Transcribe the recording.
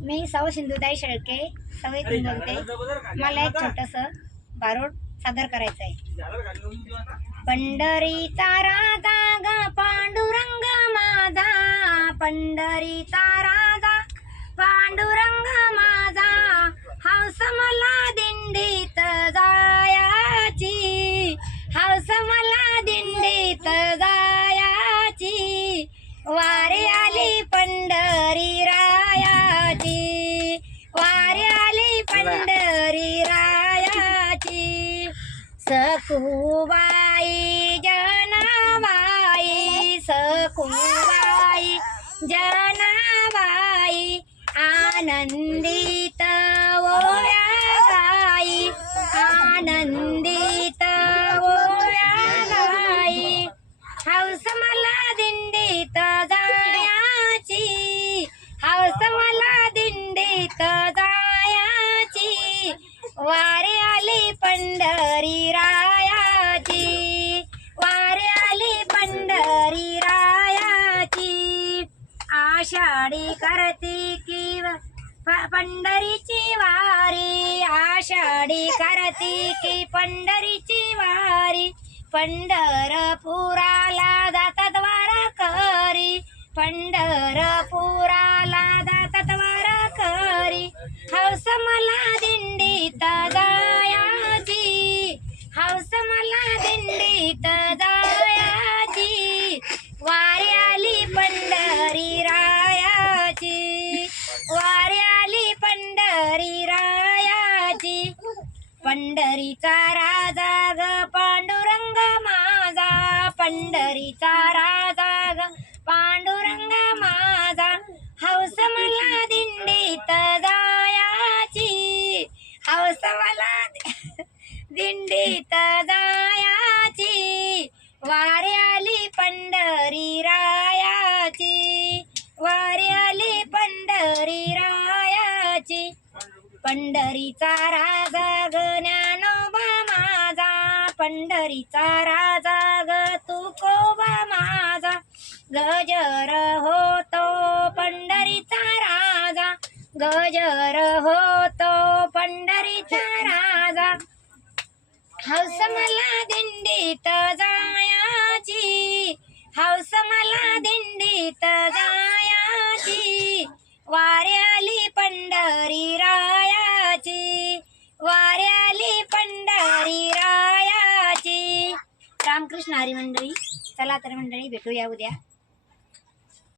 मी सौ सिंधुताई शेळके सवयीतून बोलते. मला एक छोटंसं बारोड सादर करायचं आहे. पंढरीचा राजा ग पांडुरंग माझा, पंढरीचा राजा पांडुरंग माझा, हौस मला दिंडीत जायाची, हौस मला दिंडीत जायाची, वारी आली पंढरी रायाची, वारी आली पंढरी रायाची. सखुबाई जनाबाई, सखुबाई जनाबाई, आनंदित ओया गाई, आनंदित ओया गाई, हौस मला दिंडीत जायाची, हौस मला दिंडीत जायाची, वारी आली पंढरी रायाची, वारी आली पंढरी रायाची. आषाढी कार्तिकी पंढरीची वारी, आषाढी कार्तिकी पंढरीची वारी, पंढरपुराला जातात वारकरी, पंढरपुराला जातात वारकरी, हौस मला दिंडीत जायाची, हौस मला दिंडीत जायाची, वारी आली पंढरी रायाची, वारी आली पंढरी रायाची. पंढरीचा राजा ग पांडुरंग माझा, पंढरीचा राजा ग पांडुरंग माझा, हौस मला दिंडीत जायाची, हौस मला दिंडीत जायाची, वारी आली पंढरी रायाची, वारी आली पंढरी रायाची. पंढरीचा राजा ग ज्ञानोबा माझा, पंढरीचा राजा ग तुकोबा माझा, गजर होतो पंढरीचा राजा, गजर होतो पंढरीचा राजा, हौस मला दिंडीत जायाची, हौस मला दिंडीत जायाची, वारी आली पंढरी रायाची, वारी आली पंढरी रायाची. रामकृष्ण हरी मंडळी. चला तर मंडळी, भेटूया उद्या.